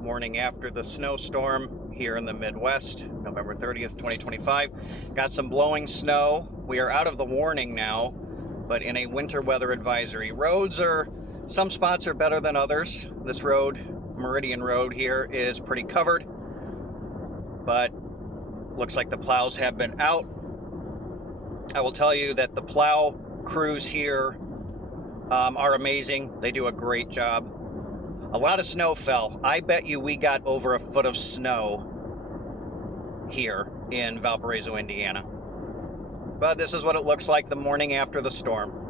morning after the snowstorm here in the Midwest, November 30th, 2025. Got some blowing snow. We are out of the warning now, but in a winter weather advisory. Some spots are better than others. This road, Meridian Road here, is pretty covered, but looks like the plows have been out. I will tell you that the plow crews here are amazing. They do a great job. A lot of snow fell. I bet you we got over a foot of snow here in Valparaiso, Indiana. But this is what it looks like the morning after the storm.